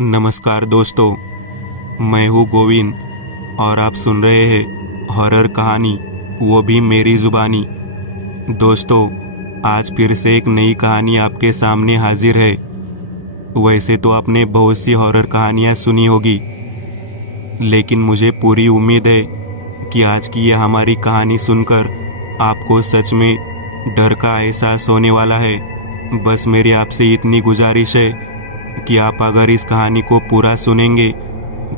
नमस्कार दोस्तों, मैं हूँ गोविंद और आप सुन रहे हैं हॉरर कहानी, वो भी मेरी ज़ुबानी। दोस्तों, आज फिर से एक नई कहानी आपके सामने हाजिर है। वैसे तो आपने बहुत सी हॉरर कहानियाँ सुनी होगी, लेकिन मुझे पूरी उम्मीद है कि आज की यह हमारी कहानी सुनकर आपको सच में डर का एहसास होने वाला है। बस मेरी आपसे इतनी गुजारिश है कि आप अगर इस कहानी को पूरा सुनेंगे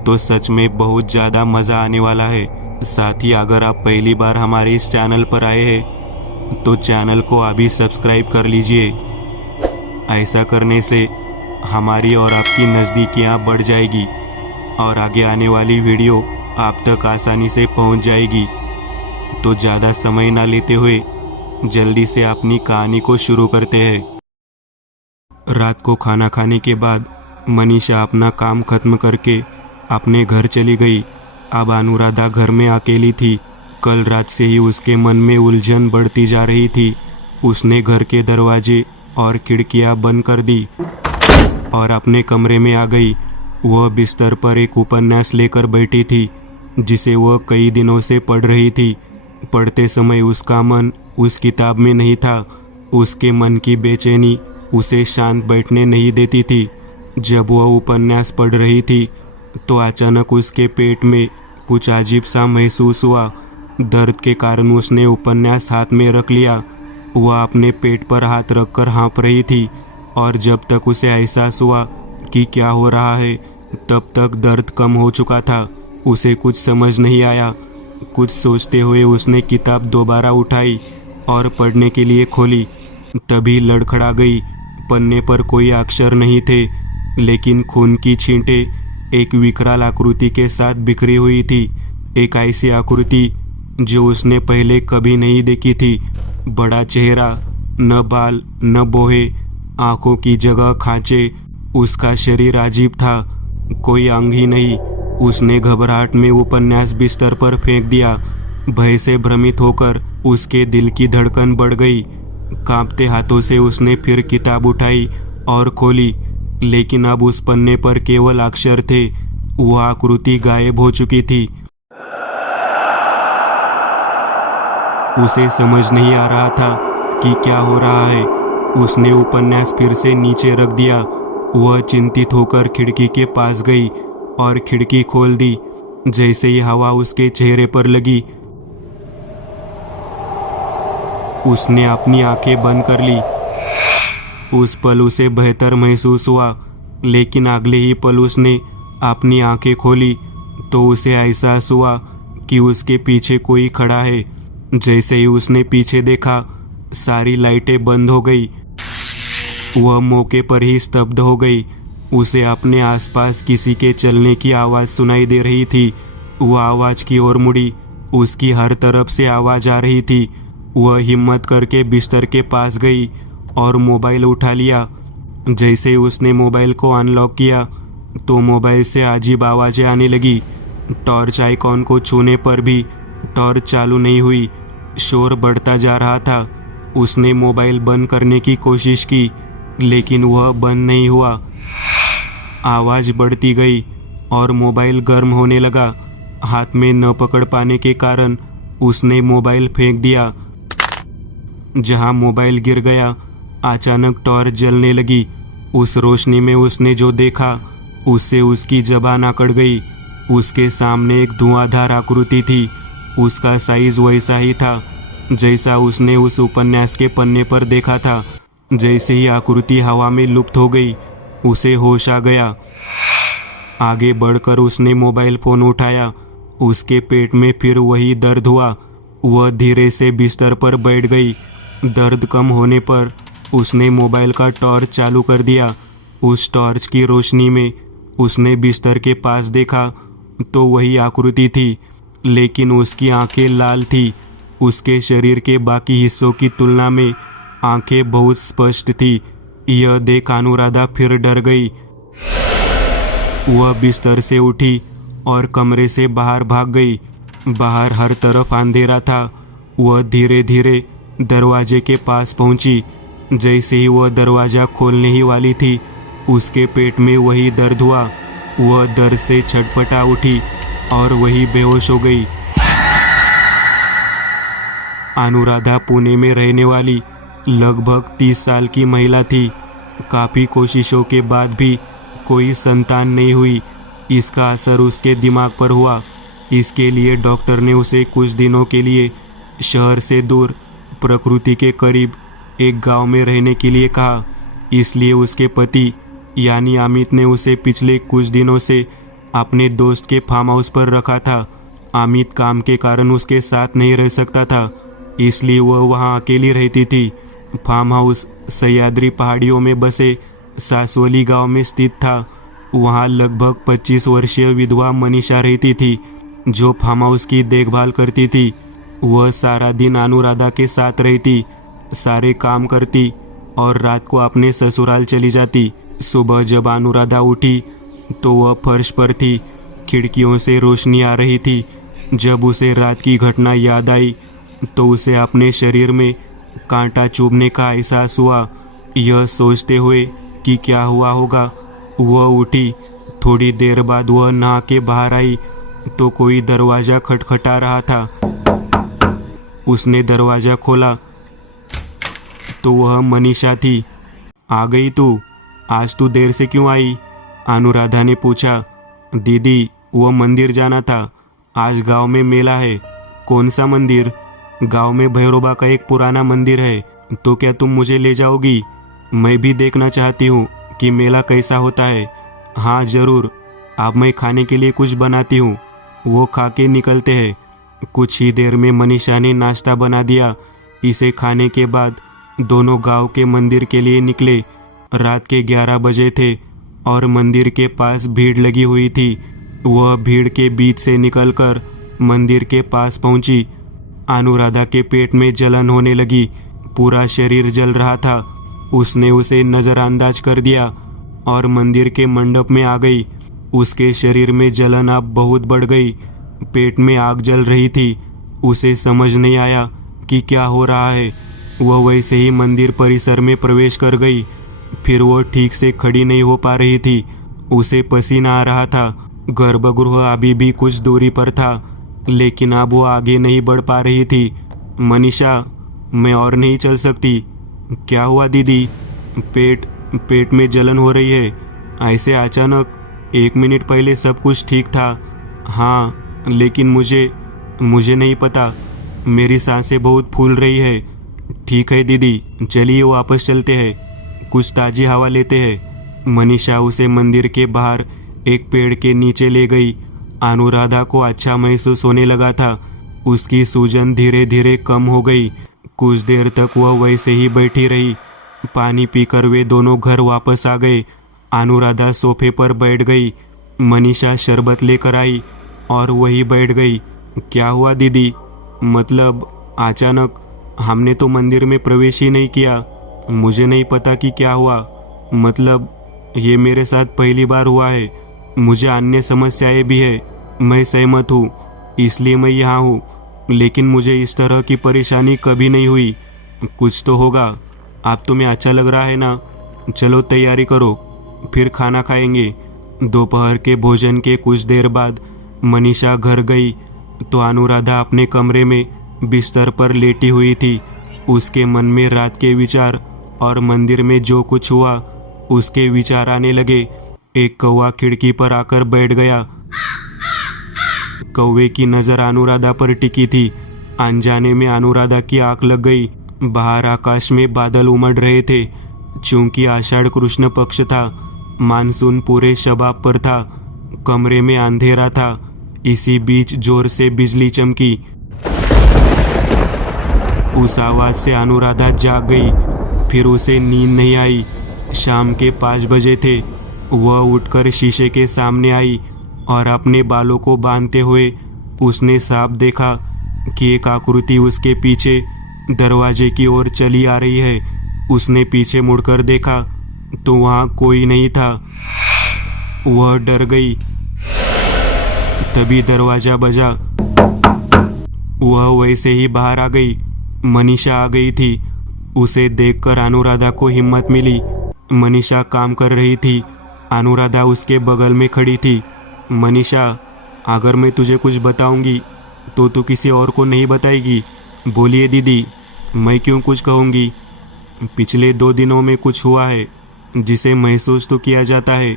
तो सच में बहुत ज़्यादा मज़ा आने वाला है। साथ ही अगर आप पहली बार हमारे इस चैनल पर आए हैं तो चैनल को अभी सब्सक्राइब कर लीजिए। ऐसा करने से हमारी और आपकी नज़दीकियाँ बढ़ जाएगी और आगे आने वाली वीडियो आप तक आसानी से पहुंच जाएगी। तो ज़्यादा समय ना लेते हुए जल्दी से अपनी कहानी को शुरू करते हैं। रात को खाना खाने के बाद मनीषा अपना काम खत्म करके अपने घर चली गई। अब अनुराधा घर में अकेली थी। कल रात से ही उसके मन में उलझन बढ़ती जा रही थी। उसने घर के दरवाजे और खिड़कियां बंद कर दी और अपने कमरे में आ गई। वह बिस्तर पर एक उपन्यास लेकर बैठी थी जिसे वह कई दिनों से पढ़ रही थी। पढ़ते समय उसका मन उस किताब में नहीं था। उसके मन की बेचैनी उसे शांत बैठने नहीं देती थी। जब वह उपन्यास पढ़ रही थी तो अचानक उसके पेट में कुछ अजीब सा महसूस हुआ। दर्द के कारण उसने उपन्यास हाथ में रख लिया। वह अपने पेट पर हाथ रखकर हाँफ रही थी और जब तक उसे एहसास हुआ कि क्या हो रहा है तब तक दर्द कम हो चुका था। उसे कुछ समझ नहीं आया। कुछ सोचते हुए उसने किताब दोबारा उठाई और पढ़ने के लिए खोली। तभी लड़खड़ा गई। पन्ने पर कोई अक्षर नहीं थे, लेकिन खून की छींटें एक विकराल आकृति के साथ बिखरी हुई थी। एक ऐसी आकृति जो उसने पहले कभी नहीं देखी थी। बड़ा चेहरा, न बाल न बोहे, आंखों की जगह खांचे। उसका शरीर अजीब था, कोई अंग ही नहीं। उसने घबराहट में उपन्यास बिस्तर पर फेंक दिया। भय से भ्रमित होकर उसके दिल की धड़कन बढ़ गई। कांपते हाथों से उसने फिर किताब उठाई और खोली, लेकिन अब उस पन्ने पर केवल अक्षर थे। वह आकृति गायब हो चुकी थी। उसे समझ नहीं आ रहा था कि क्या हो रहा है। उसने उपन्यास फिर से नीचे रख दिया। वह चिंतित होकर खिड़की के पास गई और खिड़की खोल दी। जैसे ही हवा उसके चेहरे पर लगी उसने अपनी आंखें बंद कर ली। उस पल उसे बेहतर महसूस हुआ, लेकिन अगले ही पल उसने अपनी आंखें खोली तो उसे एहसास हुआ कि उसके पीछे कोई खड़ा है। जैसे ही उसने पीछे देखा सारी लाइटें बंद हो गई। वह मौके पर ही स्तब्ध हो गई। उसे अपने आसपास किसी के चलने की आवाज़ सुनाई दे रही थी। वह आवाज़ की ओर मुड़ी। उसकी हर तरफ से आवाज़ आ रही थी। वह हिम्मत करके बिस्तर के पास गई और मोबाइल उठा लिया। जैसे ही उसने मोबाइल को अनलॉक किया तो मोबाइल से अजीब आवाज़ें आने लगी। टॉर्च आइकॉन को छूने पर भी टॉर्च चालू नहीं हुई। शोर बढ़ता जा रहा था। उसने मोबाइल बंद करने की कोशिश की, लेकिन वह बंद नहीं हुआ। आवाज़ बढ़ती गई और मोबाइल गर्म होने लगा। हाथ में न पकड़ पाने के कारण उसने मोबाइल फेंक दिया। जहां मोबाइल गिर गया अचानक टॉर्च जलने लगी। उस रोशनी में उसने जो देखा उससे उसकी जबान अकड़ गई। उसके सामने एक धुआंधार आकृति थी। उसका साइज वैसा ही था जैसा उसने उस उपन्यास के पन्ने पर देखा था। जैसे ही आकृति हवा में लुप्त हो गई उसे होश आ गया। आगे बढ़कर उसने मोबाइल फ़ोन उठाया। उसके पेट में फिर वही दर्द हुआ। वह धीरे से बिस्तर पर बैठ गई। दर्द कम होने पर उसने मोबाइल का टॉर्च चालू कर दिया। उस टॉर्च की रोशनी में उसने बिस्तर के पास देखा तो वही आकृति थी, लेकिन उसकी आंखें लाल थी। उसके शरीर के बाकी हिस्सों की तुलना में आंखें बहुत स्पष्ट थी। यह देख अनुराधा फिर डर गई। वह बिस्तर से उठी और कमरे से बाहर भाग गई। बाहर हर तरफ अंधेरा था। वह धीरे धीरे दरवाजे के पास पहुंची। जैसे ही वह दरवाज़ा खोलने ही वाली थी उसके पेट में वही दर्द हुआ। वह दर्द से छटपटा उठी और वही बेहोश हो गई। अनुराधा पुणे में रहने वाली लगभग 30 साल की महिला थी। काफ़ी कोशिशों के बाद भी कोई संतान नहीं हुई। इसका असर उसके दिमाग पर हुआ। इसके लिए डॉक्टर ने उसे कुछ दिनों के लिए शहर से दूर प्रकृति के करीब एक गांव में रहने के लिए कहा। इसलिए उसके पति यानी अमित ने उसे पिछले कुछ दिनों से अपने दोस्त के फार्म हाउस पर रखा था। अमित काम के कारण उसके साथ नहीं रह सकता था, इसलिए वह वहां अकेली रहती थी। फार्म हाउस सह्याद्री पहाड़ियों में बसे सासवली गांव में स्थित था। वहां लगभग 25 वर्षीय विधवा मनीषा रहती थी, जो फार्म हाउस की देखभाल करती थी। वह सारा दिन अनुराधा के साथ रहती, सारे काम करती और रात को अपने ससुराल चली जाती। सुबह जब अनुराधा उठी तो वह फर्श पर थी। खिड़कियों से रोशनी आ रही थी। जब उसे रात की घटना याद आई तो उसे अपने शरीर में कांटा चुभने का एहसास हुआ। यह सोचते हुए कि क्या हुआ होगा, वह उठी। थोड़ी देर बाद वह नहा के बाहर आई तो कोई दरवाज़ा खटखटा रहा था। उसने दरवाज़ा खोला तो वह मनीषा थी। आ गई तू? आज तू देर से क्यों आई? अनुराधा ने पूछा। दीदी, वो मंदिर जाना था। आज गांव में मेला है। कौन सा मंदिर? गांव में भैरोबा का एक पुराना मंदिर है। तो क्या तुम मुझे ले जाओगी? मैं भी देखना चाहती हूँ कि मेला कैसा होता है। हाँ ज़रूर। अब मैं खाने के लिए कुछ बनाती हूँ। वो खा के निकलते हैं। कुछ ही देर में मनीषा ने नाश्ता बना दिया। इसे खाने के बाद दोनों गांव के मंदिर के लिए निकले। रात के 11 बजे थे और मंदिर के पास भीड़ लगी हुई थी। वह भीड़ के बीच से निकलकर मंदिर के पास पहुंची। अनुराधा के पेट में जलन होने लगी। पूरा शरीर जल रहा था। उसने उसे नज़रअंदाज कर दिया और मंदिर के मंडप में आ गई। उसके शरीर में जलन अब बहुत बढ़ गई। पेट में आग जल रही थी। उसे समझ नहीं आया कि क्या हो रहा है। वह वैसे ही मंदिर परिसर में प्रवेश कर गई। फिर वह ठीक से खड़ी नहीं हो पा रही थी। उसे पसीना आ रहा था। गर्भगृह अभी भी कुछ दूरी पर था, लेकिन अब वो आगे नहीं बढ़ पा रही थी। मनीषा, मैं और नहीं चल सकती। क्या हुआ दीदी? पेट में जलन हो रही है। ऐसे अचानक? 1 मिनट पहले सब कुछ ठीक था। हाँ, लेकिन मुझे नहीं पता। मेरी सांसें बहुत फूल रही है। ठीक है दीदी, चलिए वापस चलते हैं। कुछ ताज़ी हवा लेते हैं। मनीषा उसे मंदिर के बाहर एक पेड़ के नीचे ले गई। अनुराधा को अच्छा महसूस होने लगा था। उसकी सूजन धीरे धीरे कम हो गई। कुछ देर तक वह वैसे ही बैठी रही। पानी पीकर वे दोनों घर वापस आ गए। अनुराधा सोफे पर बैठ गई। मनीषा शरबत लेकर आई और वही बैठ गई। क्या हुआ दीदी? मतलब अचानक? हमने तो मंदिर में प्रवेश ही नहीं किया। मुझे नहीं पता कि क्या हुआ। मतलब ये मेरे साथ पहली बार हुआ है। मुझे अन्य समस्याएं भी है। मैं सहमत हूँ, इसलिए मैं यहाँ हूँ। लेकिन मुझे इस तरह की परेशानी कभी नहीं हुई। कुछ तो होगा। आप तुम्हें अच्छा लग रहा है ना? चलो तैयारी करो, फिर खाना खाएंगे। दोपहर के भोजन के कुछ देर बाद मनीषा घर गई तो अनुराधा अपने कमरे में बिस्तर पर लेटी हुई थी। उसके मन में रात के विचार और मंदिर में जो कुछ हुआ उसके विचार आने लगे। एक कौवा खिड़की पर आकर बैठ गया। कौवे की नज़र अनुराधा पर टिकी थी। अनजाने में अनुराधा की आंख लग गई। बाहर आकाश में बादल उमड़ रहे थे। चूंकि आषाढ़ कृष्ण पक्ष था, मानसून पूरे शबाब पर था। कमरे में अंधेरा था। इसी बीच जोर से बिजली चमकी। उस आवाज से अनुराधा जाग गई। फिर उसे नींद नहीं आई। शाम के 5 बजे थे। वह उठकर शीशे के सामने आई और अपने बालों को बांधते हुए उसने साफ देखा कि एक आकृति उसके पीछे दरवाजे की ओर चली आ रही है। उसने पीछे मुड़कर देखा तो वहाँ कोई नहीं था। वह डर गई। तभी दरवाजा बजा। वह वैसे ही बाहर आ गई। मनीषा आ गई थी। उसे देखकर अनुराधा को हिम्मत मिली। मनीषा काम कर रही थी। अनुराधा उसके बगल में खड़ी थी। मनीषा, अगर मैं तुझे कुछ बताऊंगी तो तू किसी और को नहीं बताएगी? बोलिए दीदी, मैं क्यों कुछ कहूँगी? पिछले 2 दिनों में कुछ हुआ है जिसे महसूस तो किया जाता है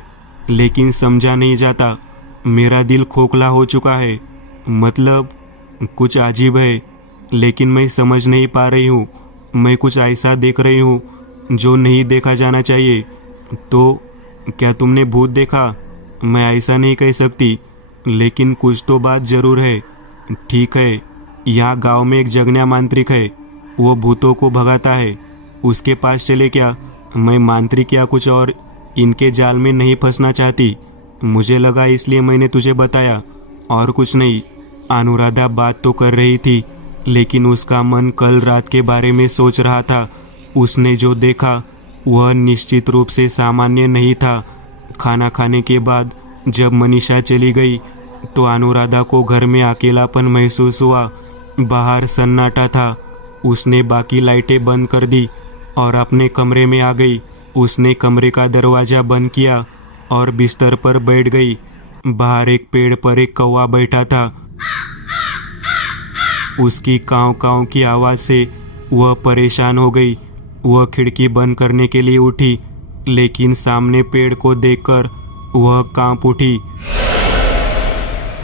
लेकिन समझा नहीं जाता। मेरा दिल खोखला हो चुका है। मतलब कुछ अजीब है लेकिन मैं समझ नहीं पा रही हूँ। मैं कुछ ऐसा देख रही हूँ जो नहीं देखा जाना चाहिए। तो क्या तुमने भूत देखा? मैं ऐसा नहीं कह सकती लेकिन कुछ तो बात ज़रूर है। ठीक है, यहाँ गांव में एक जगन्या मांत्रिक है, वो भूतों को भगाता है। उसके पास चले क्या? मैं मांत्रिक या कुछ और इनके जाल में नहीं फंसना चाहती। मुझे लगा इसलिए मैंने तुझे बताया, और कुछ नहीं। अनुराधा बात तो कर रही थी लेकिन उसका मन कल रात के बारे में सोच रहा था। उसने जो देखा वह निश्चित रूप से सामान्य नहीं था। खाना खाने के बाद जब मनीषा चली गई तो अनुराधा को घर में अकेलापन महसूस हुआ। बाहर सन्नाटा था। उसने बाकी लाइटें बंद कर दी और अपने कमरे में आ गई। उसने कमरे का दरवाज़ा बंद किया और बिस्तर पर बैठ गई। बाहर एक पेड़ पर एक कौवा बैठा था। उसकी काँव काँव की आवाज़ से वह परेशान हो गई। वह खिड़की बंद करने के लिए उठी लेकिन सामने पेड़ को देखकर वह कांप उठी।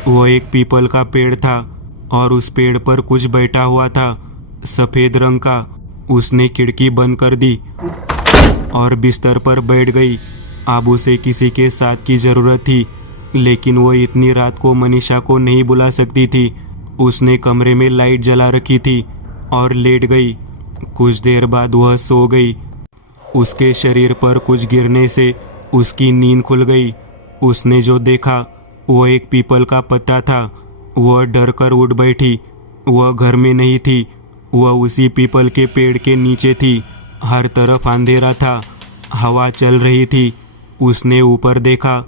वह एक पीपल का पेड़ था और उस पेड़ पर कुछ बैठा हुआ था, सफ़ेद रंग का। उसने खिड़की बंद कर दी और बिस्तर पर बैठ गई। अब उसे किसी के साथ की ज़रूरत थी लेकिन वह इतनी रात को मनीषा को नहीं बुला सकती थी। उसने कमरे में लाइट जला रखी थी और लेट गई। कुछ देर बाद वह सो गई। उसके शरीर पर कुछ गिरने से उसकी नींद खुल गई। उसने जो देखा वह एक पीपल का पत्ता था। वह डर कर उठ बैठी। वह घर में नहीं थी, वह उसी पीपल के पेड़ के नीचे थी। हर तरफ अंधेरा था, हवा चल रही थी। उसने ऊपर देखा,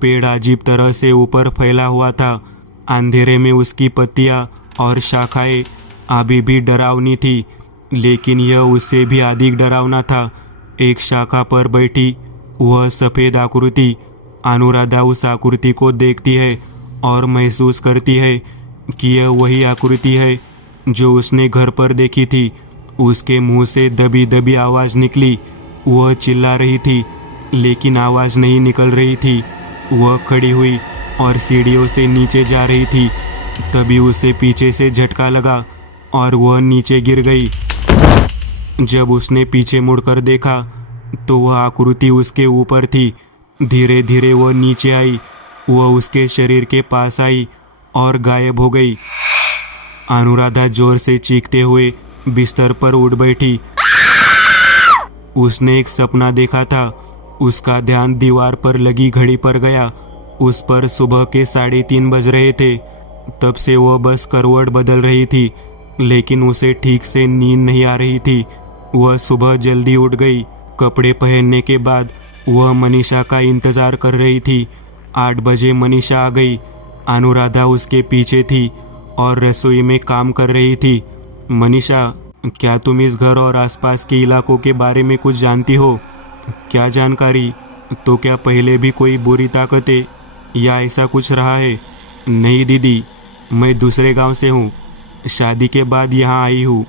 पेड़ अजीब तरह से ऊपर फैला हुआ था। अंधेरे में उसकी पत्तियां और शाखाएं अभी भी डरावनी थी लेकिन यह उससे भी अधिक डरावना था। एक शाखा पर बैठी वह सफ़ेद आकृति। अनुराधा उस आकृति को देखती है और महसूस करती है कि यह वही आकृति है जो उसने घर पर देखी थी। उसके मुंह से दबी दबी आवाज़ निकली। वह चिल्ला रही थी लेकिन आवाज़ नहीं निकल रही थी। वह खड़ी हुई और सीढ़ियों से नीचे जा रही थी। तभी उसे पीछे से झटका लगा और वह नीचे गिर गई। जब उसने पीछे मुड़कर देखा तो वह आकृति उसके ऊपर थी। धीरे धीरे वह नीचे आई। वह उसके शरीर के पास आई और गायब हो गई। अनुराधा जोर से चीखते हुए बिस्तर पर उठ बैठी। उसने एक सपना देखा था। उसका ध्यान दीवार पर लगी घड़ी पर गया। उस पर सुबह के 3:30 बज रहे थे। तब से वह बस करवट बदल रही थी लेकिन उसे ठीक से नींद नहीं आ रही थी। वह सुबह जल्दी उठ गई। कपड़े पहनने के बाद वह मनीषा का इंतज़ार कर रही थी। 8 बजे मनीषा आ गई। अनुराधा उसके पीछे थी और रसोई में काम कर रही थी। मनीषा, क्या तुम इस घर और आसपास के इलाकों के बारे में कुछ जानती हो? क्या जानकारी? तो क्या पहले भी कोई बुरी ताकतें या ऐसा कुछ रहा है? नहीं दीदी, मैं दूसरे गांव से हूँ। शादी के बाद यहाँ आई हूँ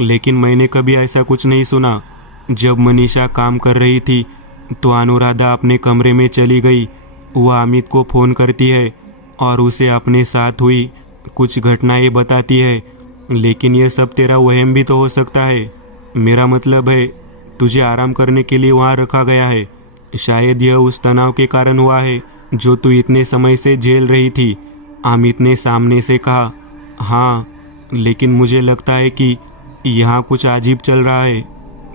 लेकिन मैंने कभी ऐसा कुछ नहीं सुना। जब मनीषा काम कर रही थी तो अनुराधा अपने कमरे में चली गई। वह अमित को फ़ोन करती है और उसे अपने साथ हुई कुछ घटनाएं बताती है। लेकिन यह सब तेरा वहम भी तो हो सकता है। मेरा मतलब है तुझे आराम करने के लिए वहाँ रखा गया है। शायद यह उस तनाव के कारण हुआ है जो तू इतने समय से झेल रही थी। अमित ने सामने से कहा। हाँ, लेकिन मुझे लगता है कि यहाँ कुछ अजीब चल रहा है।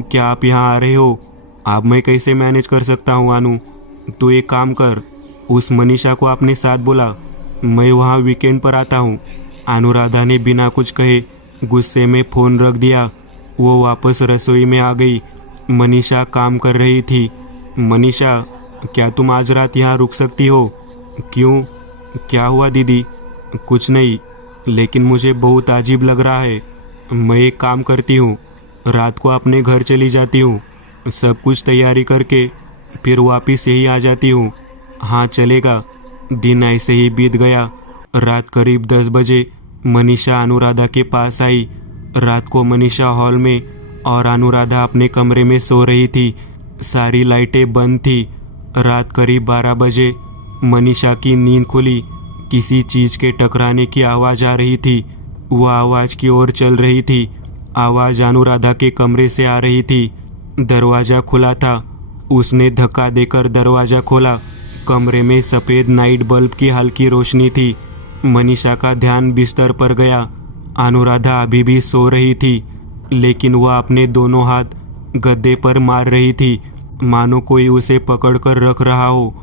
क्या आप यहाँ आ रहे हो? अब मैं कैसे मैनेज कर सकता हूँ अनु? तू एक काम कर, उस मनीषा को अपने साथ बुला। मैं वहाँ वीकेंड पर आता हूँ। अनुराधा ने बिना कुछ कहे गुस्से में फ़ोन रख दिया। वो वापस रसोई में आ गई। मनीषा काम कर रही थी। मनीषा, क्या तुम आज रात यहाँ रुक सकती हो? क्यों, क्या हुआ दीदी? कुछ नहीं, लेकिन मुझे बहुत अजीब लग रहा है। मैं एक काम करती हूँ, रात को अपने घर चली जाती हूँ। सब कुछ तैयारी करके फिर वापस यही आ जाती हूँ। हाँ चलेगा। दिन ऐसे ही बीत गया। रात करीब 10 बजे मनीषा अनुराधा के पास आई। रात को मनीषा हॉल में और अनुराधा अपने कमरे में सो रही थी। सारी लाइटें बंद थी। रात करीब 12 बजे मनीषा की नींद खुली। किसी चीज के टकराने की आवाज़ आ रही थी। वह आवाज़ की ओर चल रही थी। आवाज़ अनुराधा के कमरे से आ रही थी। दरवाज़ा खुला था। उसने धक्का देकर दरवाज़ा खोला। कमरे में सफ़ेद नाइट बल्ब की हल्की रोशनी थी। मनीषा का ध्यान बिस्तर पर गया। अनुराधा अभी भी सो रही थी, लेकिन वह अपने दोनों हाथ गद्दे पर मार रही थी, मानो कोई उसे पकड़कर रख रहा हो।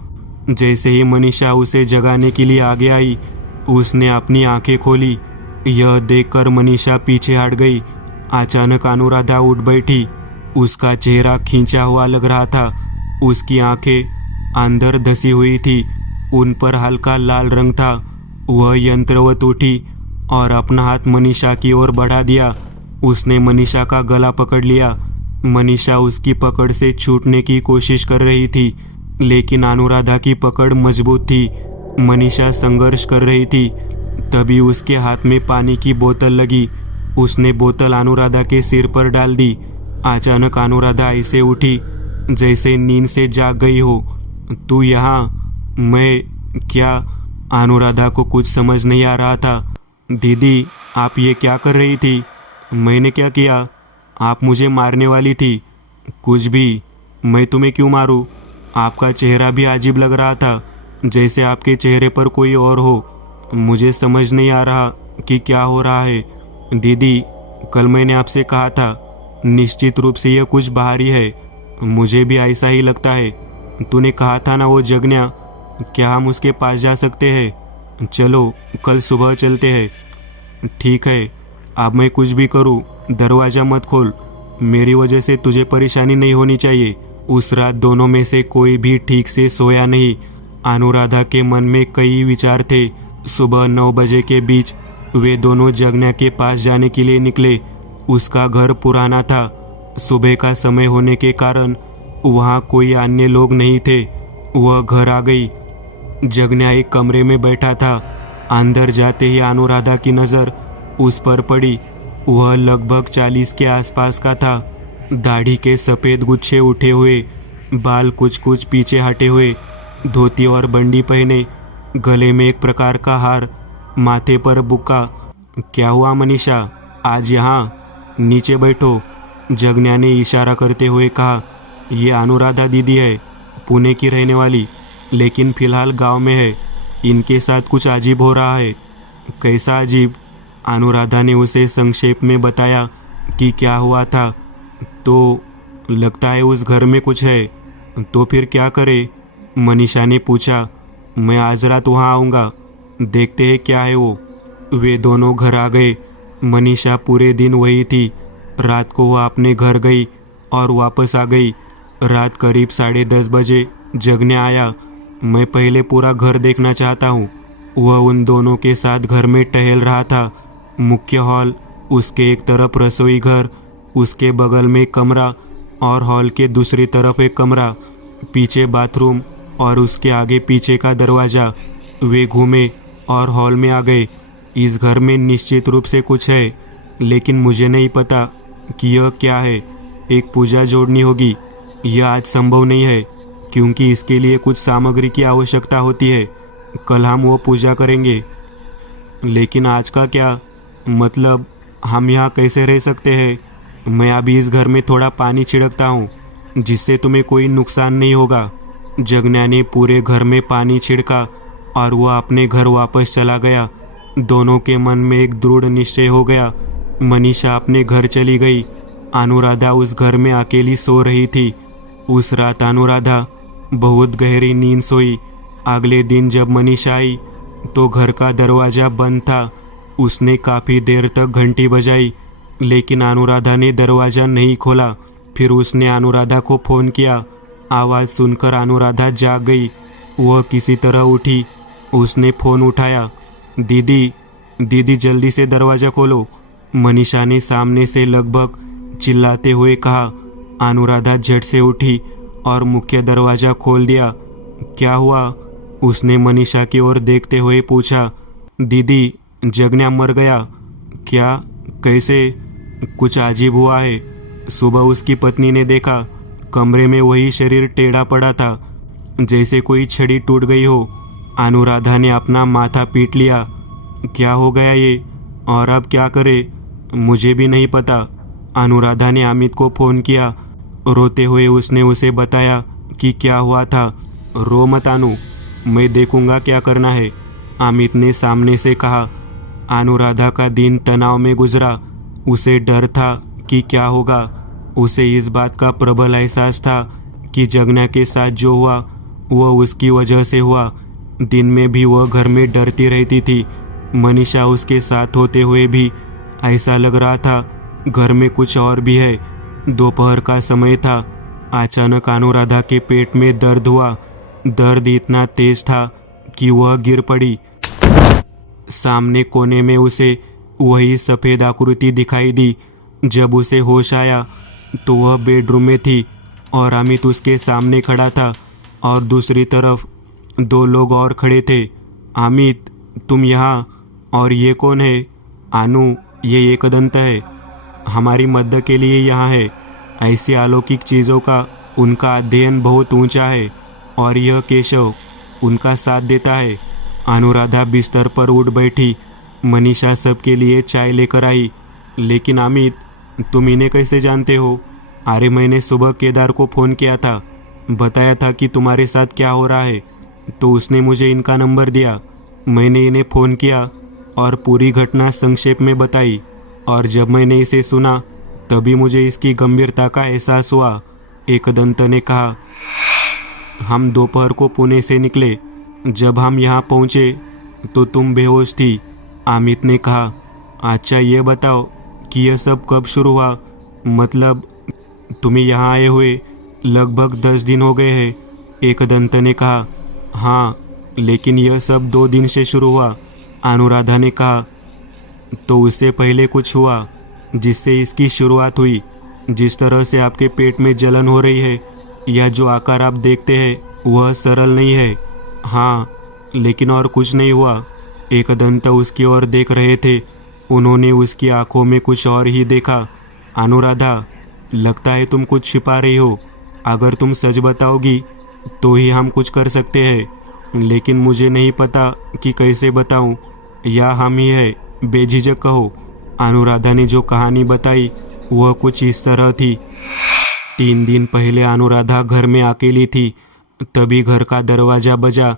जैसे ही मनीषा उसे जगाने के लिए आगे आई, उसने अपनी आंखें खोली। यह देखकर मनीषा पीछे हट गई। अचानक अनुराधा उठ बैठी। उसका चेहरा खींचा हुआ लग रहा था। उसकी आंखें अंदर धसी हुई थी। उन पर हल्का लाल रंग था। वह यंत्रवत उठी और अपना हाथ मनीषा की ओर बढ़ा दिया। उसने मनीषा का गला पकड़ लिया। मनीषा उसकी पकड़ से छूटने की कोशिश कर रही थी, लेकिन अनुराधा की पकड़ मजबूत थी। मनीषा संघर्ष कर रही थी। तभी उसके हाथ में पानी की बोतल लगी। उसने बोतल अनुराधा के सिर पर डाल दी। अचानक अनुराधा ऐसे उठी जैसे नींद से जाग गई हो। तू यहाँ? मैं क्या? अनुराधा को कुछ समझ नहीं आ रहा था। दीदी, आप ये क्या कर रही थी? मैंने क्या किया? आप मुझे मारने वाली थी। कुछ भी। मैं तुम्हें क्यों मारूं? आपका चेहरा भी अजीब लग रहा था, जैसे आपके चेहरे पर कोई और हो। मुझे समझ नहीं आ रहा कि क्या हो रहा है। दीदी, कल मैंने आपसे कहा था, निश्चित रूप से यह कुछ बाहरी है। मुझे भी ऐसा ही लगता है। तूने कहा था ना वो जगन्या, क्या हम उसके पास जा सकते हैं? चलो कल सुबह चलते हैं। ठीक है। अब मैं कुछ भी करूं, दरवाज़ा मत खोल। मेरी वजह से तुझे परेशानी नहीं होनी चाहिए। उस रात दोनों में से कोई भी ठीक से सोया नहीं। अनुराधा के मन में कई विचार थे। सुबह 9 बजे के बीच वे दोनों जगन्या के पास जाने के लिए निकले। उसका घर पुराना था। सुबह का समय होने के कारण वहाँ कोई अन्य लोग नहीं थे। वह घर आ गई। जगन्या एक कमरे में बैठा था। अंदर जाते ही अनुराधा की नज़र उस पर पड़ी। वह लगभग 40 के आसपास का था। दाढ़ी के सफ़ेद गुच्छे उठे हुए, बाल कुछ कुछ पीछे हटे हुए, धोती और बंडी पहने, गले में एक प्रकार का हार, माथे पर बुक्का। क्या हुआ मनीषा, आज यहाँ? नीचे बैठो, जगन्या ने इशारा करते हुए कहा। ये अनुराधा दीदी है, पुणे की रहने वाली, लेकिन फिलहाल गांव में है। इनके साथ कुछ अजीब हो रहा है। कैसा अजीब? अनुराधा ने उसे संक्षेप में बताया कि क्या हुआ था। तो लगता है उस घर में कुछ है। तो फिर क्या करे? मनीषा ने पूछा। मैं आज रात वहाँ आऊँगा, देखते हैं क्या है वो। वे दोनों घर आ गए। मनीषा पूरे दिन वही थी। रात को वह अपने घर गई और वापस आ गई। रात करीब 10:30 बजे जगन्या आया। मैं पहले पूरा घर देखना चाहता हूँ। वह उन दोनों के साथ घर में टहल रहा था। मुख्य हॉल, उसके एक तरफ रसोई घर, उसके बगल में कमरा और हॉल के दूसरी तरफ एक कमरा, पीछे बाथरूम और उसके आगे पीछे का दरवाज़ा। वे घूमे और हॉल में आ गए। इस घर में निश्चित रूप से कुछ है, लेकिन मुझे नहीं पता कि यह क्या है। एक पूजा जोड़नी होगी। यह आज संभव नहीं है, क्योंकि इसके लिए कुछ सामग्री की आवश्यकता होती है। कल हम वो पूजा करेंगे। लेकिन आज का क्या? मतलब हम यहाँ कैसे रह सकते हैं? मैं अभी इस घर में थोड़ा पानी छिड़कता हूँ, जिससे तुम्हें कोई नुकसान नहीं होगा। जगन्या ने पूरे घर में पानी छिड़का और वह अपने घर वापस चला गया। दोनों के मन में एक दृढ़ निश्चय हो गया। मनीषा अपने घर चली गई। अनुराधा उस घर में अकेली सो रही थी। उस रात अनुराधा बहुत गहरी नींद सोई। अगले दिन जब मनीषा आई तो घर का दरवाज़ा बंद था। उसने काफ़ी देर तक घंटी बजाई, लेकिन अनुराधा ने दरवाज़ा नहीं खोला। फिर उसने अनुराधा को फ़ोन किया। आवाज़ सुनकर अनुराधा जाग गई। वह किसी तरह उठी। उसने फ़ोन उठाया। दीदी, दीदी जल्दी से दरवाज़ा खोलो, मनीषा ने सामने से लगभग चिल्लाते हुए कहा। अनुराधा झट से उठी और मुख्य दरवाज़ा खोल दिया। क्या हुआ? उसने मनीषा की ओर देखते हुए पूछा। दीदी, जगन्या मर गया। क्या? कैसे? कुछ अजीब हुआ है। सुबह उसकी पत्नी ने देखा, कमरे में वही शरीर टेढ़ा पड़ा था, जैसे कोई छड़ी टूट गई हो। अनुराधा ने अपना माथा पीट लिया। क्या हो गया ये? और अब क्या करे? मुझे भी नहीं पता। अनुराधा ने अमित को फ़ोन किया। रोते हुए उसने उसे बताया कि क्या हुआ था। रो मत अनु, मैं देखूंगा क्या करना है, अमित ने सामने से कहा। अनुराधा का दिन तनाव में गुजरा। उसे डर था कि क्या होगा। उसे इस बात का प्रबल एहसास था कि जगन्या के साथ जो हुआ वह उसकी वजह से हुआ। दिन में भी वह घर में डरती रहती थी। मनीषा उसके साथ होते हुए भी ऐसा लग रहा था घर में कुछ और भी है। दोपहर का समय था। अचानक अनुराधा के पेट में दर्द हुआ। दर्द इतना तेज था कि वह गिर पड़ी। सामने कोने में उसे वही सफ़ेद आकृति दिखाई दी। जब उसे होश आया तो वह बेडरूम में थी और अमित उसके सामने खड़ा था और दूसरी तरफ 2 लोग और खड़े थे। अमित, तुम यहाँ? और ये कौन है? अनु, ये एकदंत है, हमारी मदद के लिए यहाँ है। ऐसी अलौकिक चीज़ों का उनका अध्ययन बहुत ऊंचा है और यह केशव उनका साथ देता है। अनुराधा बिस्तर पर उठ बैठी। मनीषा सबके लिए चाय लेकर आई। लेकिन अमित, तुम इन्हें कैसे जानते हो? अरे मैंने सुबह केदार को फ़ोन किया था, बताया था कि तुम्हारे साथ क्या हो रहा है, तो उसने मुझे इनका नंबर दिया। मैंने इन्हें फ़ोन किया और पूरी घटना संक्षेप में बताई, और जब मैंने इसे सुना तभी मुझे इसकी गंभीरता का एहसास हुआ, एकदंत ने कहा। हम दोपहर को पुणे से निकले। जब हम यहाँ पहुँचे तो तुम बेहोश थी, अमित ने कहा। अच्छा, ये बताओ कि यह सब कब शुरू हुआ? मतलब तुम्हें यहाँ आए हुए लगभग 10 दिन हो गए हैं, एकदंत ने कहा। हाँ, लेकिन यह सब 2 दिन से शुरू हुआ, अनुराधा ने कहा। तो उससे पहले कुछ हुआ जिससे इसकी शुरुआत हुई? जिस तरह से आपके पेट में जलन हो रही है या जो आकार आप देखते हैं वह सरल नहीं है। हाँ, लेकिन और कुछ नहीं हुआ? एकदंत उसकी ओर देख रहे थे। उन्होंने उसकी आंखों में कुछ और ही देखा। अनुराधा, लगता है तुम कुछ छिपा रही हो। अगर तुम सच बताओगी तो ही हम कुछ कर सकते हैं, लेकिन मुझे नहीं पता कि कैसे बताऊं। या हम ही है, बेझिझक कहो। अनुराधा ने जो कहानी बताई वह कुछ इस तरह थी। 3 दिन पहले अनुराधा घर में अकेली थी, तभी घर का दरवाज़ा बजा।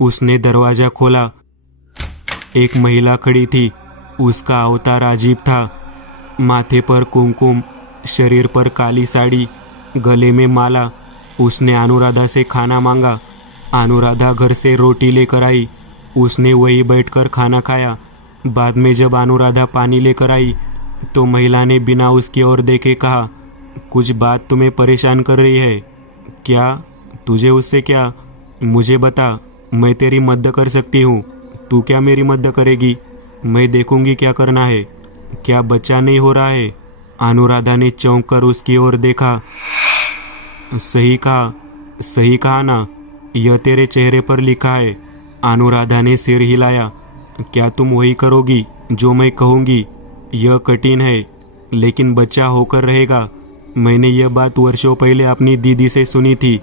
उसने दरवाज़ा खोला। एक महिला खड़ी थी। उसका अवतार अजीब था। माथे पर कुमकुम, शरीर पर काली साड़ी, गले में माला। उसने अनुराधा से खाना मांगा। अनुराधा घर से रोटी लेकर आई। उसने वहीं बैठकर खाना खाया। बाद में जब अनुराधा पानी लेकर आई तो महिला ने बिना उसकी ओर देखे कहा, कुछ बात तुम्हें परेशान कर रही है क्या? तुझे उससे क्या? मुझे बता, मैं तेरी मदद कर सकती हूँ। तू क्या मेरी मदद करेगी? मैं देखूंगी क्या करना है। क्या बच्चा नहीं हो रहा है? अनुराधा ने चौंक कर उसकी ओर देखा। सही कहा ना, यह तेरे चेहरे पर लिखा है। अनुराधा ने सिर हिलाया। क्या तुम वही करोगी जो मैं कहूँगी? यह कठिन है, लेकिन बच्चा होकर रहेगा। मैंने यह बात वर्षों पहले अपनी दीदी से सुनी थी।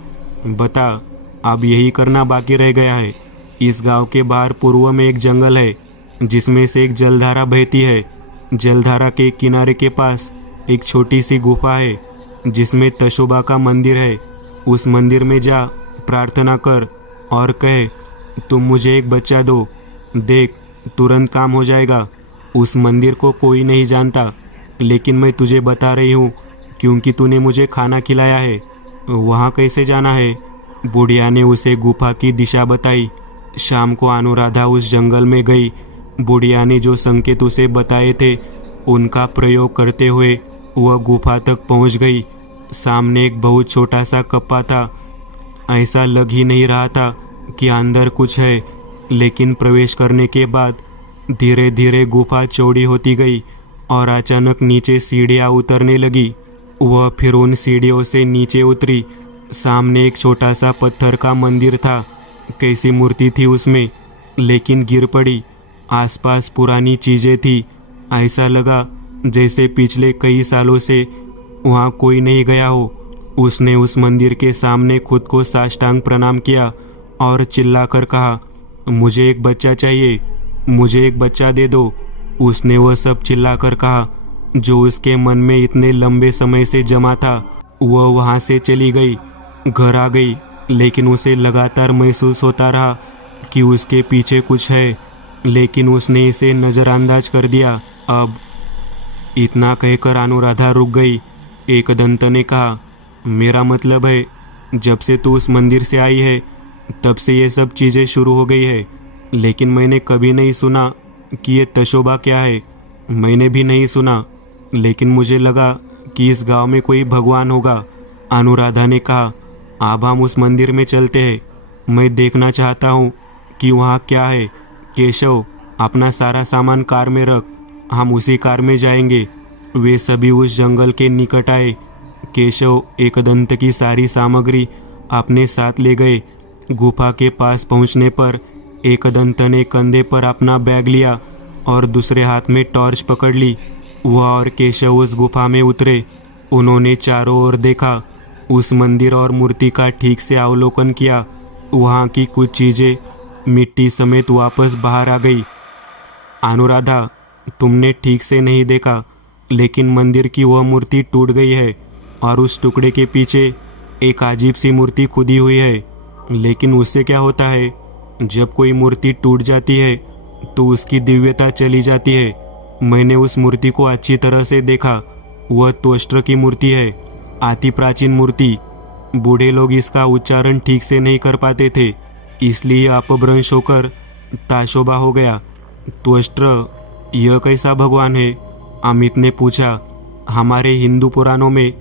बता, अब यही करना बाकी रह गया है। इस गांव के बाहर पूर्व में एक जंगल है जिसमें से एक जलधारा बहती है। जलधारा के किनारे के पास एक छोटी सी गुफा है जिसमें तशोबा का मंदिर है। उस मंदिर में जा, प्रार्थना कर और कहे, तुम मुझे एक बच्चा दो। देख, तुरंत काम हो जाएगा। उस मंदिर को कोई नहीं जानता, लेकिन मैं तुझे बता रही हूँ क्योंकि तूने मुझे खाना खिलाया है। वहाँ कैसे जाना है? बुढ़िया ने उसे गुफा की दिशा बताई। शाम को अनुराधा उस जंगल में गई। बुढ़िया ने जो संकेत उसे बताए थे उनका प्रयोग करते हुए वह गुफा तक पहुंच गई। सामने एक बहुत छोटा सा कप्पा था। ऐसा लग ही नहीं रहा था कि अंदर कुछ है, लेकिन प्रवेश करने के बाद धीरे धीरे गुफा चौड़ी होती गई और अचानक नीचे सीढ़ियाँ उतरने लगी। वह फिर उन सीढ़ियों से नीचे उतरी। सामने एक छोटा सा पत्थर का मंदिर था। कैसी मूर्ति थी उसमें, लेकिन गिर पड़ी। आसपास पुरानी चीज़ें थी। ऐसा लगा जैसे पिछले कई सालों से वहाँ कोई नहीं गया हो। उसने उस मंदिर के सामने खुद को साष्टांग प्रणाम किया और चिल्लाकर कहा, मुझे एक बच्चा चाहिए, मुझे एक बच्चा दे दो। उसने वह सब चिल्लाकर कहा जो उसके मन में इतने लंबे समय से जमा था। वह वहाँ से चली गई, घर आ गई, लेकिन उसे लगातार महसूस होता रहा कि उसके पीछे कुछ है, लेकिन उसने इसे नज़रअंदाज कर दिया। अब इतना कहकर अनुराधा रुक गई। एकदंत ने कहा, मेरा मतलब है जब से तू उस मंदिर से आई है तब से ये सब चीज़ें शुरू हो गई है, लेकिन मैंने कभी नहीं सुना कि ये तशोबा क्या है। मैंने भी नहीं सुना, लेकिन मुझे लगा कि इस गांव में कोई भगवान होगा। अनुराधा ने कहा, अब हम उस मंदिर में चलते हैं। मैं देखना चाहता हूँ कि वहाँ क्या है। केशव, अपना सारा सामान कार में रख, हम उसी कार में जाएंगे। वे सभी उस जंगल के निकट आए। केशव एकदंत की सारी सामग्री अपने साथ ले गए। गुफा के पास पहुंचने पर एकदंत ने कंधे पर अपना बैग लिया और दूसरे हाथ में टॉर्च पकड़ ली। वह और केशव उस गुफा में उतरे। उन्होंने चारों ओर देखा, उस मंदिर और मूर्ति का ठीक से अवलोकन किया। वहाँ की कुछ चीज़ें मिट्टी समेत वापस बाहर आ गई। अनुराधा, तुमने ठीक से नहीं देखा, लेकिन मंदिर की वह मूर्ति टूट गई है और उस टुकड़े के पीछे एक अजीब सी मूर्ति खुदी हुई है। लेकिन उससे क्या होता है, जब कोई मूर्ति टूट जाती है तो उसकी दिव्यता चली जाती है। मैंने उस मूर्ति को अच्छी तरह से देखा। वह त्वष्ट्र की मूर्ति है, अति प्राचीन मूर्ति। बूढ़े लोग इसका उच्चारण ठीक से नहीं कर पाते थे, इसलिए अपभ्रंश होकर ताशोबा हो गया। त्वष्ट्र, यह कैसा भगवान है? अमित ने पूछा। हमारे हिंदू पुराणों में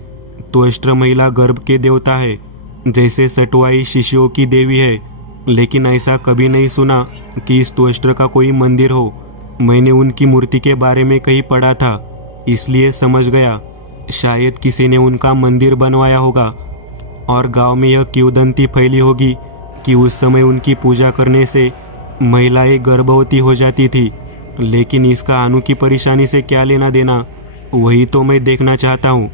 त्वष्ट्र महिला गर्भ के देवता है, जैसे सटवाई शिशुओं की देवी है, लेकिन ऐसा कभी नहीं सुना कि इस त्वष्ट्र का कोई मंदिर हो। मैंने उनकी मूर्ति के बारे में कहीं पढ़ा था, इसलिए समझ गया शायद किसी ने उनका मंदिर बनवाया होगा। और गांव में यह किंवदंती फैली होगी कि उस समय उनकी पूजा करने से महिलाएं गर्भवती हो जाती थी। लेकिन इसका अनु की परेशानी से क्या लेना देना? वही तो मैं देखना चाहता हूँ।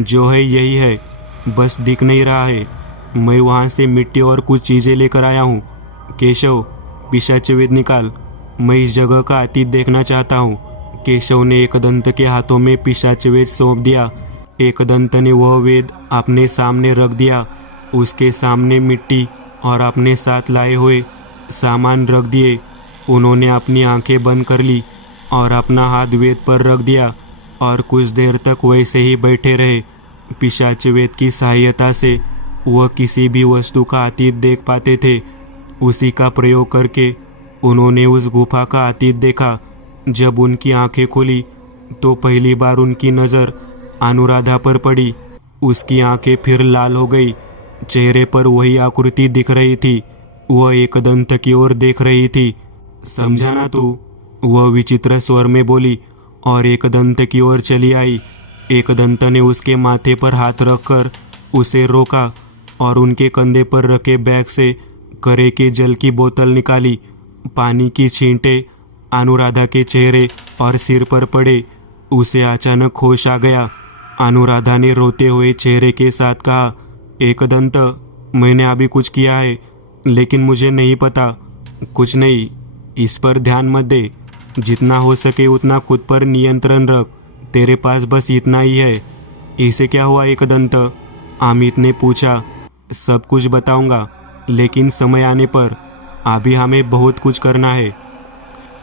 जो है यही है, बस दिख नहीं रहा है। मैं वहाँ से मिट्टी और कुछ चीज़ें लेकर आया हूँ। केशव, पिशाच वेद निकाल, मैं इस जगह का अतीत देखना चाहता हूँ। केशव ने एकदंत के हाथों में पिशाच वेद सौंप दिया। एकदंत ने वह वेद अपने सामने रख दिया। उसके सामने मिट्टी और अपने साथ लाए हुए सामान रख दिए। उन्होंने अपनी आंखें बंद कर ली और अपना हाथ वेद पर रख दिया और कुछ देर तक वैसे ही बैठे रहे। पिशाच वेद की सहायता से वह किसी भी वस्तु का अतीत देख पाते थे। उसी का प्रयोग करके उन्होंने उस गुफा का अतीत देखा। जब उनकी आंखें खुली तो पहली बार उनकी नज़र अनुराधा पर पड़ी। उसकी आंखें फिर लाल हो गई। चेहरे पर वही आकृति दिख रही थी। वह एकदंत की ओर देख रही थी। समझा ना तू? वह विचित्र स्वर में बोली और एकदंत की ओर चली आई। एकदंत ने उसके माथे पर हाथ रखकर उसे रोका और उनके कंधे पर रखे बैग से करे के जल की बोतल निकाली। पानी की छींटे अनुराधा के चेहरे और सिर पर पड़े। उसे अचानक होश आ गया। अनुराधा ने रोते हुए चेहरे के साथ कहा, एकदंत, मैंने अभी कुछ किया है, लेकिन मुझे नहीं पता। कुछ नहीं, इस पर ध्यान मत दे। जितना हो सके उतना खुद पर नियंत्रण रख। तेरे पास बस इतना ही है। इसे क्या हुआ एकदंत? अमित ने पूछा। सब कुछ बताऊंगा, लेकिन समय आने पर। अभी हमें बहुत कुछ करना है।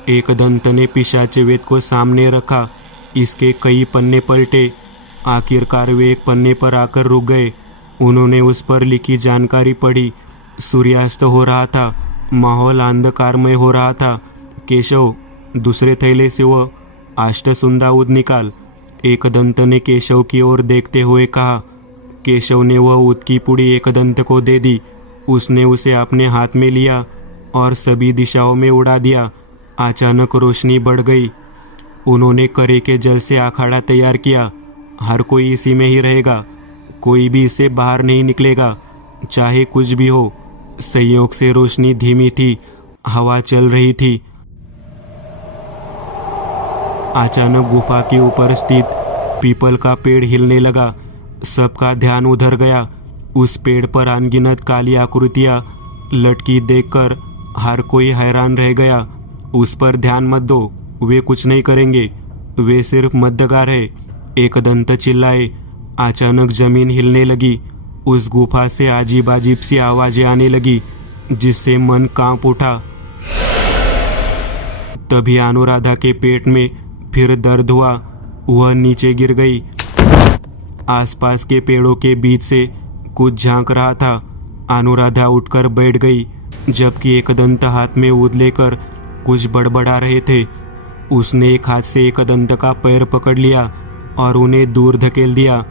एकदंत ने पिशाच वेद को सामने रखा। इसके कई पन्ने पलटे। आखिरकार वे एक पन्ने पर आकर रुक गए। उन्होंने उस पर लिखी जानकारी पढ़ी। सूर्यास्त हो रहा था। माहौल अंधकारमय हो रहा था। केशव, दूसरे थैले से वह अष्टसुंदा ऊद निकाल। एकदंत ने केशव की ओर देखते हुए कहा। केशव ने वह ऊद की पुड़ी एकदंत को दे दी। उसने उसे अपने हाथ में लिया और सभी दिशाओं में उड़ा दिया। अचानक रोशनी बढ़ गई। उन्होंने करे के जल से अखाड़ा तैयार किया। हर कोई इसी में ही रहेगा, कोई भी इससे बाहर नहीं निकलेगा, चाहे कुछ भी हो। संयोग से रोशनी धीमी थी, हवा चल रही थी। अचानक गुफा के ऊपर स्थित पीपल का पेड़ हिलने लगा। सबका ध्यान उधर गया। उस पेड़ पर अनगिनत काली आकृतियां लटकी देखकर हर कोई हैरान रह गया। उस पर ध्यान मत दो, वे कुछ नहीं करेंगे, वे सिर्फ मध्यगार है, एकदंत चिल्लाए। अचानक जमीन हिलने लगी। उस गुफा से अजीब अजीब सी आवाजें आने लगी, जिससे मन कांप उठा। तभी अनुराधा के पेट में फिर दर्द हुआ। वह नीचे गिर गई। आसपास के पेड़ों के बीच से कुछ झांक रहा था। अनुराधा उठकर बैठ गई, जबकि एकदंत हाथ में ऊद लेकर कुछ बड़बड़ा रहे थे। उसने एक हाथ से एकदंत का पैर पकड़ लिया और उन्हें दूर धकेल दिया।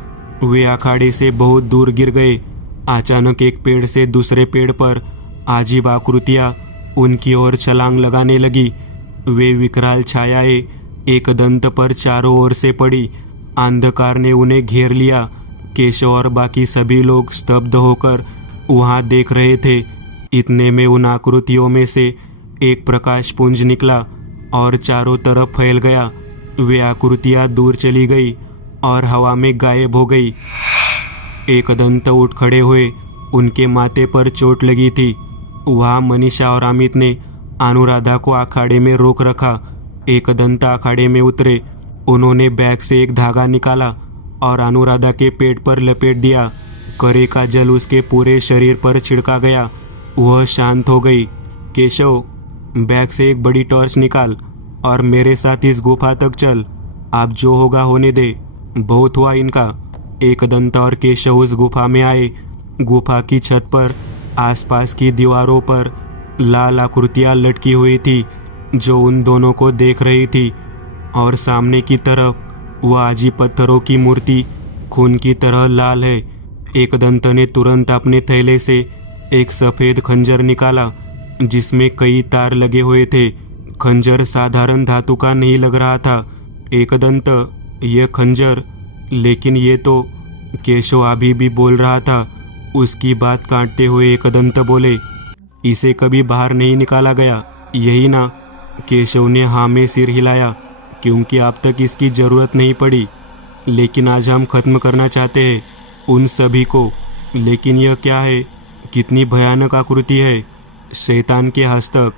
वे अखाड़े से बहुत दूर गिर गए। अचानक एक पेड़ से दूसरे पेड़ पर अजीब आकृतियां उनकी ओर छलांग लगाने लगी। वे विकराल छायाएं एकदंत पर चारों ओर से पड़ी। अंधकार ने उन्हें घेर लिया। केशव और बाकी सभी लोग स्तब्ध होकर वहां देख रहे थे। इतने में उन आकृतियों में से एक प्रकाश पुंज निकला और चारों तरफ फैल गया। वे आकृतियां दूर चली गई और हवा में गायब हो गई। एकदंत उठ खड़े हुए। उनके माथे पर चोट लगी थी। वहां मनीषा और अमित ने अनुराधा को अखाड़े में रोक रखा। एकदंत अखाड़े में उतरे। उन्होंने बैग से एक धागा निकाला और अनुराधा के पेट पर लपेट दिया। करे का जल उसके पूरे शरीर पर छिड़का गया। वह शांत हो गई। केशव, बैग से एक बड़ी टॉर्च निकाल और मेरे साथ इस गुफा तक चल। आप जो होगा होने दे, बहुत हुआ इनका। एकदंत और केशव उस गुफा में आए। गुफा की छत पर आसपास की दीवारों पर लाल आकृतियां लटकी हुई थी, जो उन दोनों को देख रही थी। और सामने की तरफ वह अजीब पत्थरों की मूर्ति खून की तरह लाल है। एकदंत ने तुरंत अपने थैले से एक सफ़ेद खंजर निकाला, जिसमें कई तार लगे हुए थे। खंजर साधारण धातु का नहीं लग रहा था। एकदंत, यह खंजर, लेकिन ये तो। केशव अभी भी बोल रहा था। उसकी बात काटते हुए एकदंत बोले, इसे कभी बाहर नहीं निकाला गया, यही ना? केशव ने हाँ में सिर हिलाया, क्योंकि अब तक इसकी ज़रूरत नहीं पड़ी। लेकिन आज हम ख़त्म करना चाहते हैं उन सभी को। लेकिन यह क्या है? कितनी भयानक आकृति है। शैतान के हस्तक।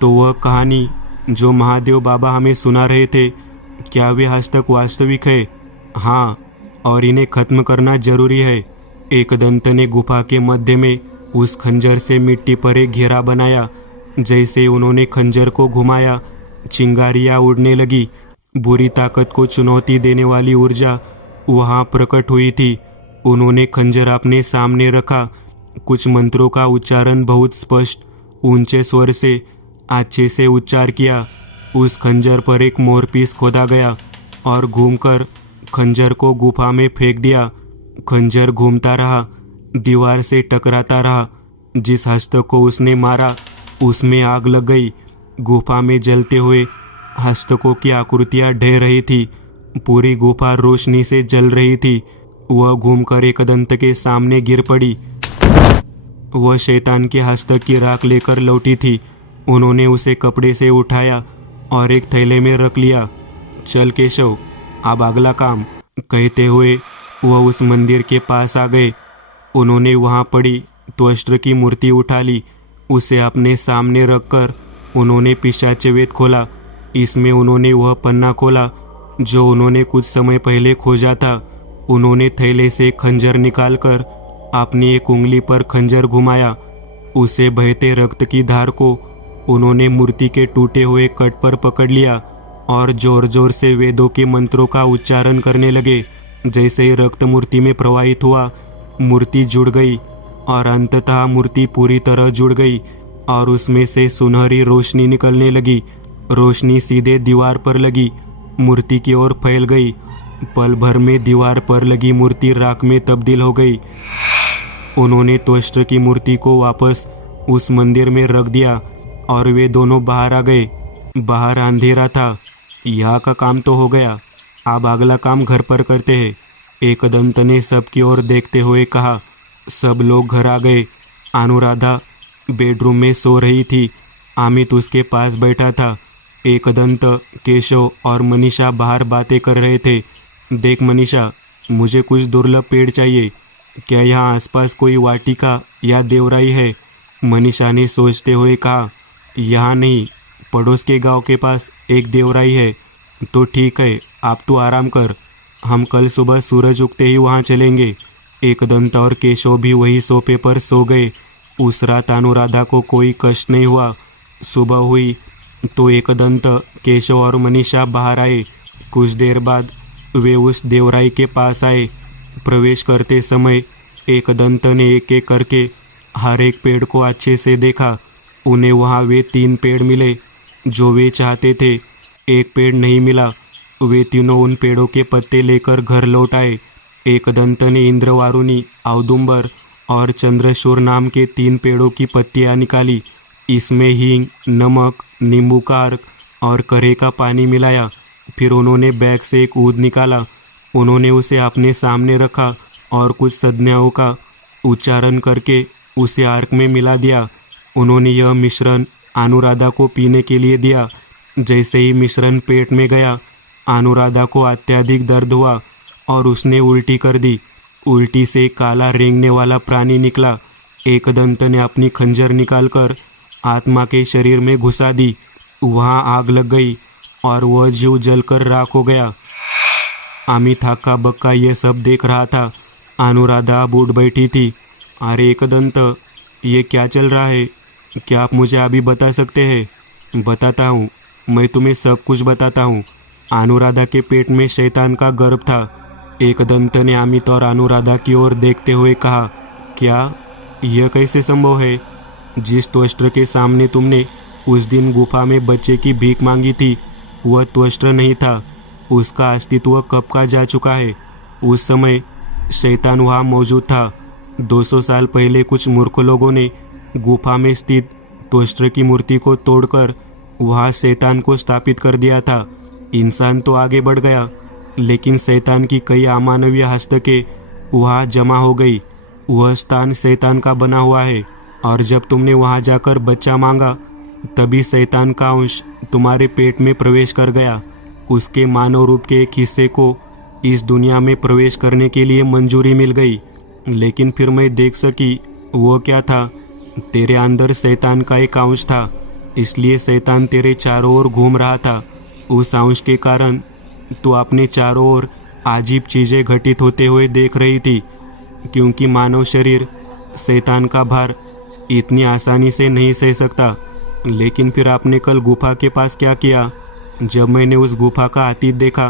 तो वह कहानी जो महादेव बाबा हमें सुना रहे थे, क्या वे हस्तक वास्तविक है? हाँ, और इन्हें ख़त्म करना जरूरी है। एकदंत ने गुफा के मध्य में उस खंजर से मिट्टी पर एक घेरा बनाया। जैसे उन्होंने खंजर को घुमाया, चिंगारियां उड़ने लगी। बुरी ताकत को चुनौती देने वाली ऊर्जा वहां प्रकट हुई थी। उन्होंने खंजर अपने सामने रखा। कुछ मंत्रों का उच्चारण बहुत स्पष्ट ऊंचे स्वर से अच्छे से उच्चार किया। उस खंजर पर एक मोरपीस खोदा गया और घूमकर खंजर को गुफा में फेंक दिया। खंजर घूमता रहा, दीवार से टकराता रहा। जिस हस्तक को उसने मारा उसमें आग लग गई। गुफा में जलते हुए हस्तकों की आकृतियां ढह रही थी। पूरी गुफा रोशनी से जल रही थी। वह घूमकर एकदंत के सामने गिर पड़ी। वह शैतान के हस्तक की राख लेकर लौटी थी। उन्होंने उसे कपड़े से उठाया और एक थैले में रख लिया। चल केशव, अब अगला काम, कहते हुए वह उस मंदिर के पास आ गए। उन्होंने वहां पड़ी त्वष्ट की मूर्ति उठा ली। उसे अपने सामने रखकर उन्होंने पिशाचवेद खोला। इसमें उन्होंने वह पन्ना खोला जो उन्होंने कुछ समय पहले खोजा था। उन्होंने थैले से खंजर निकालकर अपनी एक उंगली पर खंजर घुमाया। उसे बहते रक्त की धार को उन्होंने मूर्ति के टूटे हुए कट पर पकड़ लिया और जोर जोर से वेदों के मंत्रों का उच्चारण करने लगे। जैसे ही रक्त मूर्ति में प्रवाहित हुआ, मूर्ति जुड़ गई और अंततः मूर्ति पूरी तरह जुड़ गई और उसमें से सुनहरी रोशनी निकलने लगी। रोशनी सीधे दीवार पर लगी, मूर्ति की ओर फैल गई। पल भर में दीवार पर लगी मूर्ति राख में तब्दील हो गई। उन्होंने त्वष्ट की मूर्ति को वापस उस मंदिर में रख दिया और वे दोनों बाहर आ गए। बाहर अंधेरा था। यहाँ का काम तो हो गया, अब अगला काम घर पर करते हैं। एकदंत ने सबकी ओर देखते हुए कहा। सब लोग घर आ गए। अनुराधा बेडरूम में सो रही थी। अमित उसके पास बैठा था। एकदंत, केशव और मनीषा बाहर बातें कर रहे थे। देख मनीषा, मुझे कुछ दुर्लभ पेड़ चाहिए। क्या यहाँ आसपास कोई वाटिका या देवराई है? मनीषा ने सोचते हुए कहा। यहाँ नहीं, पड़ोस के गांव के पास एक देवराई है। तो ठीक है, आप तो आराम कर, हम कल सुबह सूरज उगते ही वहाँ चलेंगे। एकदंत और केशव भी वही सोफे पर सो गए। उस रात अनुराधा को कोई कष्ट नहीं हुआ। सुबह हुई तो एकदंत, केशव और मनीषा बाहर आए। कुछ देर बाद वे उस देवराई के पास आए। प्रवेश करते समय एकदंत ने एक एक करके हर एक पेड़ को अच्छे से देखा। उन्हें वहाँ वे 3 पेड़ मिले जो वे चाहते थे। एक पेड़ नहीं मिला। वे तीनों उन पेड़ों के पत्ते लेकर घर लौट आए। एकदंत ने इंद्रवारुणी, औदुंबर और चंद्रशूर नाम के 3 पेड़ों की पत्तियां निकाली। इसमें हींग, नमक, नींबू का अर्क और करे का पानी मिलाया। फिर उन्होंने बैग से एक ऊद निकाला। उन्होंने उसे अपने सामने रखा और कुछ संज्ञाओं का उच्चारण करके उसे अर्क में मिला दिया। उन्होंने यह मिश्रण अनुराधा को पीने के लिए दिया। जैसे ही मिश्रण पेट में गया, अनुराधा को अत्यधिक दर्द हुआ और उसने उल्टी कर दी। उल्टी से काला रेंगने वाला प्राणी निकला। एकदंत ने अपनी खंजर निकालकर आत्मा के शरीर में घुसा दी। वहाँ आग लग गई और वह जीव जलकर राख हो गया। अमित हक्का बक्का यह सब देख रहा था। अनुराधा अब उठ बैठी थी। अरे एकदंत, ये क्या चल रहा है? क्या आप मुझे अभी बता सकते हैं? बताता हूँ, मैं तुम्हें सब कुछ बताता हूँ। अनुराधा के पेट में शैतान का गर्भ था। एकदंत ने अमित और अनुराधा की ओर देखते हुए कहा। क्या यह कैसे संभव है? जिस त्वष्ट के सामने तुमने उस दिन गुफा में बच्चे की भीख मांगी थी, वह त्वष्ट नहीं था। उसका अस्तित्व कब का जा चुका है। उस समय शैतान वहाँ मौजूद था। 200 साल पहले कुछ मूर्ख लोगों ने गुफा में स्थित त्वष्ट की मूर्ति को तोड़कर वहाँ शैतान को स्थापित कर दिया था। इंसान तो आगे बढ़ गया, लेकिन शैतान की कई अमानवीय हस्तकें वहाँ जमा हो गई। वह स्थान शैतान का बना हुआ है और जब तुमने वहाँ जाकर बच्चा मांगा, तभी शैतान का अंश तुम्हारे पेट में प्रवेश कर गया। उसके मानव रूप के एक हिस्से को इस दुनिया में प्रवेश करने के लिए मंजूरी मिल गई। लेकिन फिर मैं देख सकी वो क्या था। तेरे अंदर शैतान का एक अंश था, इसलिए शैतान तेरे चारों ओर घूम रहा था। उस अंश के कारण तू अपने चारों ओर अजीब चीज़ें घटित होते हुए देख रही थी, क्योंकि मानव शरीर शैतान का भार इतनी आसानी से नहीं सह सकता। लेकिन फिर आपने कल गुफा के पास क्या किया? जब मैंने उस गुफा का अतीत देखा,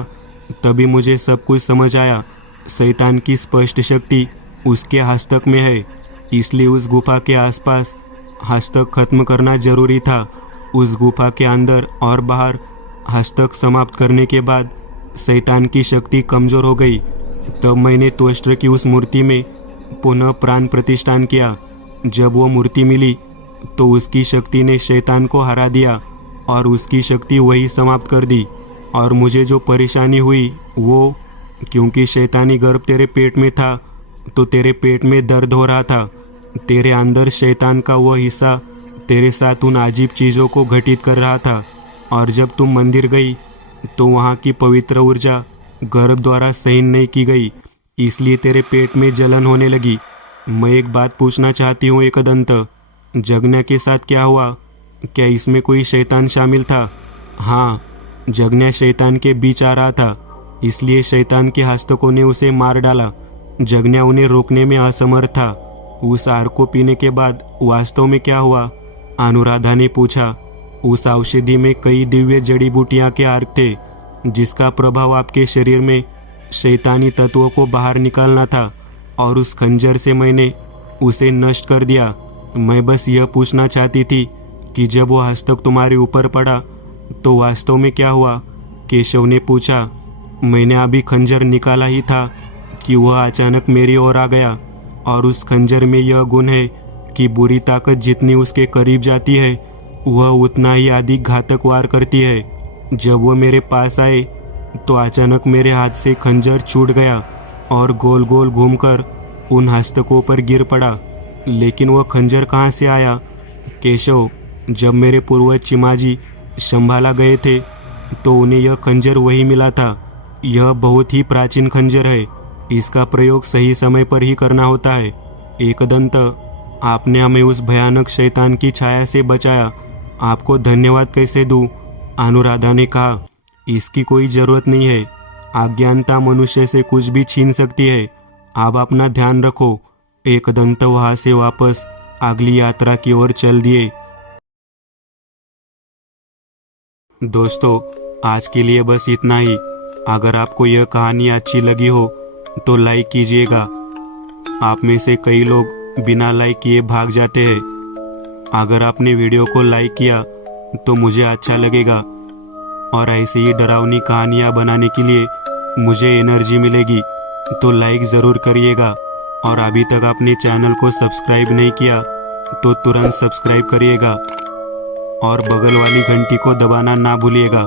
तभी मुझे सब कुछ समझ आया। शैतान की स्पष्ट शक्ति उसके हस्तक में है, इसलिए उस गुफा के आसपास हस्तक खत्म करना जरूरी था। उस गुफा के अंदर और बाहर हस्तक समाप्त करने के बाद शैतान की शक्ति कमज़ोर हो गई। तब मैंने त्वष्ट की उस मूर्ति में पुनः प्राण प्रतिष्ठान किया। जब वो मूर्ति मिली तो उसकी शक्ति ने शैतान को हरा दिया और उसकी शक्ति वही समाप्त कर दी। और मुझे जो परेशानी हुई वो, क्योंकि शैतानी गर्भ तेरे पेट में था, तो तेरे पेट में दर्द हो रहा था। तेरे अंदर शैतान का वह हिस्सा तेरे साथ उन अजीब चीज़ों को घटित कर रहा था। और जब तुम मंदिर गई तो वहाँ की पवित्र ऊर्जा गर्भ द्वारा सहन नहीं की गई, इसलिए तेरे पेट में जलन होने लगी। मैं एक बात पूछना चाहती हूँ एकदंत, जगन्या के साथ क्या हुआ? क्या इसमें कोई शैतान शामिल था? हाँ, जगन्या शैतान के बीच आ रहा था, इसलिए शैतान के हस्तकों ने उसे मार डाला। जगन्या उन्हें रोकने में असमर्थ था। उस आर को पीने के बाद वास्तव में क्या हुआ? अनुराधा ने पूछा। उस औषधि में कई दिव्य जड़ी बूटियाँ के अर्क थे, जिसका प्रभाव आपके शरीर में शैतानी तत्वों को बाहर निकालना था, और उस खंजर से मैंने उसे नष्ट कर दिया। मैं बस यह पूछना चाहती थी कि जब वो हस्तक तुम्हारे ऊपर पड़ा तो वास्तव में क्या हुआ? केशव ने पूछा। मैंने अभी खंजर निकाला ही था कि वह अचानक मेरी ओर आ गया, और उस खंजर में यह गुण है कि बुरी ताकत जितनी उसके करीब जाती है, वह उतना ही अधिक घातक वार करती है। जब वह मेरे पास आए तो अचानक मेरे हाथ से खंजर छूट गया और गोल गोल घूमकर उन हस्तकों पर गिर पड़ा। लेकिन वह खंजर कहाँ से आया? केशव, जब मेरे पूर्वज चिमाजी शंभाला गए थे तो उन्हें यह खंजर वही मिला था। यह बहुत ही प्राचीन खंजर है। इसका प्रयोग सही समय पर ही करना होता है। एकदंत, आपने हमें उस भयानक शैतान की छाया से बचाया। आपको धन्यवाद कैसे दूं? अनुराधा ने कहा, इसकी कोई जरूरत नहीं है। अज्ञानता मनुष्य से कुछ भी छीन सकती है। आप अपना ध्यान रखो। एकदंत वहां से वापस अगली यात्रा की ओर चल दिए। दोस्तों, आज के लिए बस इतना ही। अगर आपको यह कहानी अच्छी लगी हो तो लाइक कीजिएगा। आप में से कई लोग बिना लाइक किए भाग जाते हैं। अगर आपने वीडियो को लाइक किया तो मुझे अच्छा लगेगा और ऐसे ही डरावनी कहानियाँ बनाने के लिए मुझे एनर्जी मिलेगी। तो लाइक ज़रूर करिएगा और अभी तक आपने चैनल को सब्सक्राइब नहीं किया तो तुरंत सब्सक्राइब करिएगा और बगल वाली घंटी को दबाना ना भूलिएगा।